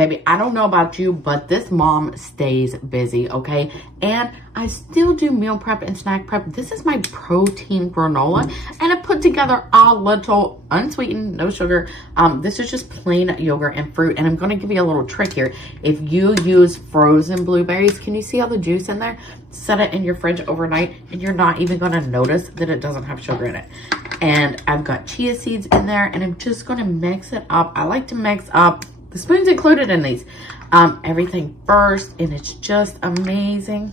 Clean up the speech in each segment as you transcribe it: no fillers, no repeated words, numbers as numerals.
baby, I don't know about you, but this mom stays busy, okay? And I still do meal prep and snack prep. This is my protein granola, and I put together a little unsweetened, no sugar. This is just plain yogurt and fruit, and I'm gonna give you a little trick here. If you use frozen blueberries, can you see all the juice in there? Set it in your fridge overnight, and you're not even gonna notice that it doesn't have sugar in it. And I've got chia seeds in there, and I'm just gonna mix it up. I like to mix up, the spoon's included in these, everything first, and it's just amazing.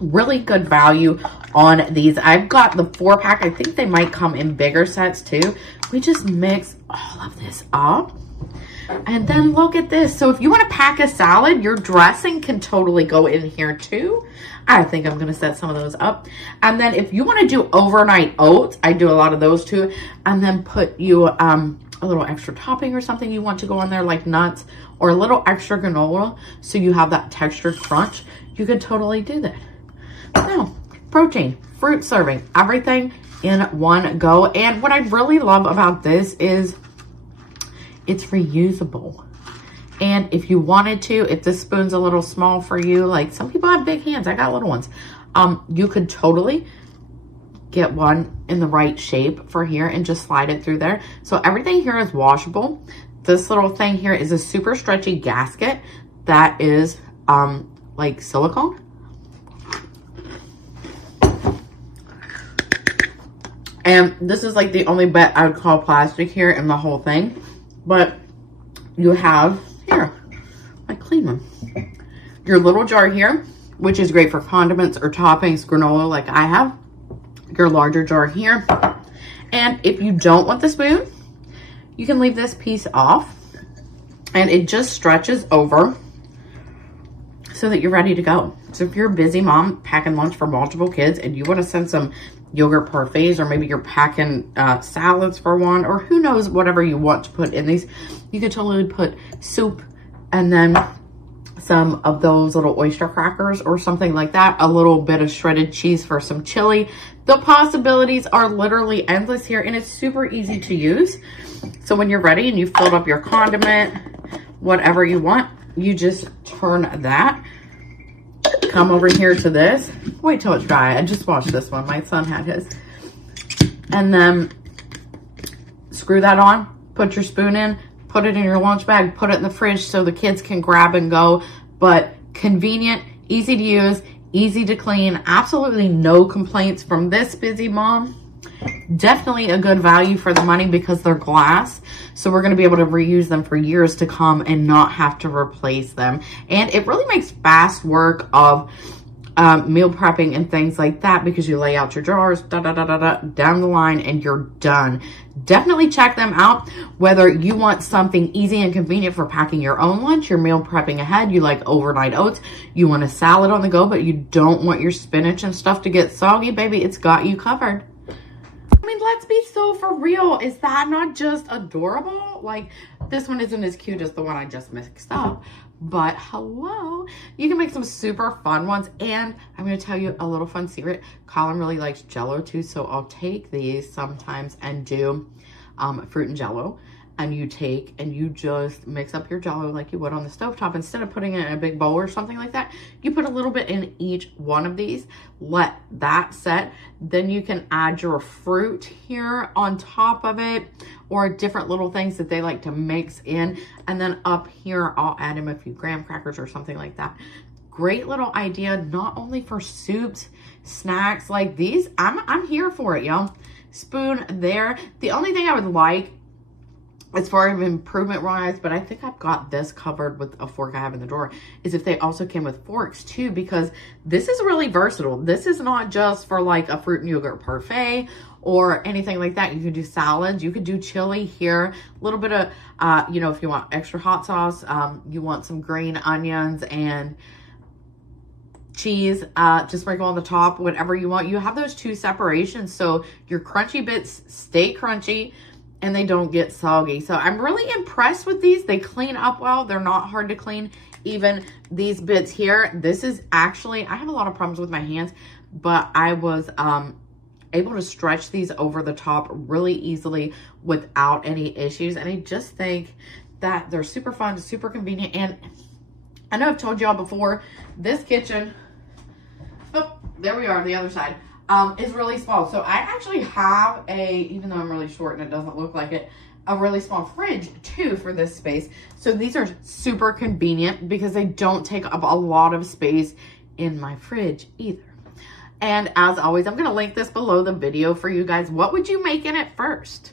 Really good value on these. I've got the 4-pack. I think they might come in bigger sets too. We just mix all of this up. And then look at this. So if you want to pack a salad, your dressing can totally go in here too. I think I'm going to set some of those up. And then if you want to do overnight oats, I do a lot of those too. And then put you a little extra topping or something you want to go on there, like nuts or a little extra granola, so you have that textured crunch. You could totally do that. Now, protein, fruit serving, everything in one go. And what I really love about this is it's reusable. And if you wanted to, if this spoon's a little small for you, like some people have big hands, I got little ones, you could totally get one in the right shape for here and just slide it through there. So everything here is washable. This little thing here is a super stretchy gasket that is like silicone. And this is like the only bit I would call plastic here in the whole thing. But you have here, I clean them. Your little jar here, which is great for condiments or toppings, granola like I have. Your larger jar here. And if you don't want the spoon, you can leave this piece off. And it just stretches over so that you're ready to go. So if you're a busy mom packing lunch for multiple kids and you want to send some yogurt parfaits, or maybe you're packing salads for one, or who knows, whatever you want to put in these, you could totally put soup and then some of those little oyster crackers or something like that, a little bit of shredded cheese for some chili. The possibilities are literally endless here, and it's super easy to use. So when you're ready and you filled up your condiment, whatever you want, you just turn that. Come over here to this. Wait till it's dry. I just washed this one. My son had his. And then screw that on. Put your spoon in. Put it in your lunch bag. Put it in the fridge so the kids can grab and go. But convenient, easy to use, easy to clean. Absolutely no complaints from this busy mom. Definitely a good value for the money because they're glass. So we're going to be able to reuse them for years to come and not have to replace them. And it really makes fast work of meal prepping and things like that, because you lay out your jars down the line and you're done. Definitely check them out. Whether you want something easy and convenient for packing your own lunch, you're meal prepping ahead, you like overnight oats, you want a salad on the go, but you don't want your spinach and stuff to get soggy, baby, it's got you covered. I mean, let's be so for real. Is that not just adorable? Like, this one isn't as cute as the one I just mixed up, but hello, you can make some super fun ones. And I'm going to tell you a little fun secret. Colin really likes Jell-O too, so I'll take these sometimes and do fruit and Jell-O. And you take and you just mix up your Jell-O like you would on the stovetop. Instead of putting it in a big bowl or something like that, you put a little bit in each one of these. Let that set. Then you can add your fruit here on top of it, or different little things that they like to mix in. And then up here, I'll add in a few graham crackers or something like that. Great little idea, not only for soups, snacks like these. I'm here for it, y'all. Spoon there. The only thing I would like, as far as improvement wise, but I think I've got this covered with a fork I have in the drawer, is if they also came with forks too, because this is really versatile. This is not just for like a fruit and yogurt parfait or anything like that. You could do salads, you could do chili here, a little bit of, you know, if you want extra hot sauce, you want some green onions and cheese, just sprinkle on the top, whatever you want. You have those two separations, so your crunchy bits stay crunchy and they don't get soggy. So I'm really impressed with these. They clean up well. They're not hard to clean. Even these bits here, this is actually, I have a lot of problems with my hands, but I was able to stretch these over the top really easily without any issues. And I just think that they're super fun, super convenient. And I know I've told y'all before, this kitchen, oh, there we are, the other side, is really small. So I actually have even though I'm really short and it doesn't look like it, a really small fridge too for this space. So these are super convenient because they don't take up a lot of space in my fridge either. And as always, I'm going to link this below the video for you guys. What would you make in it first?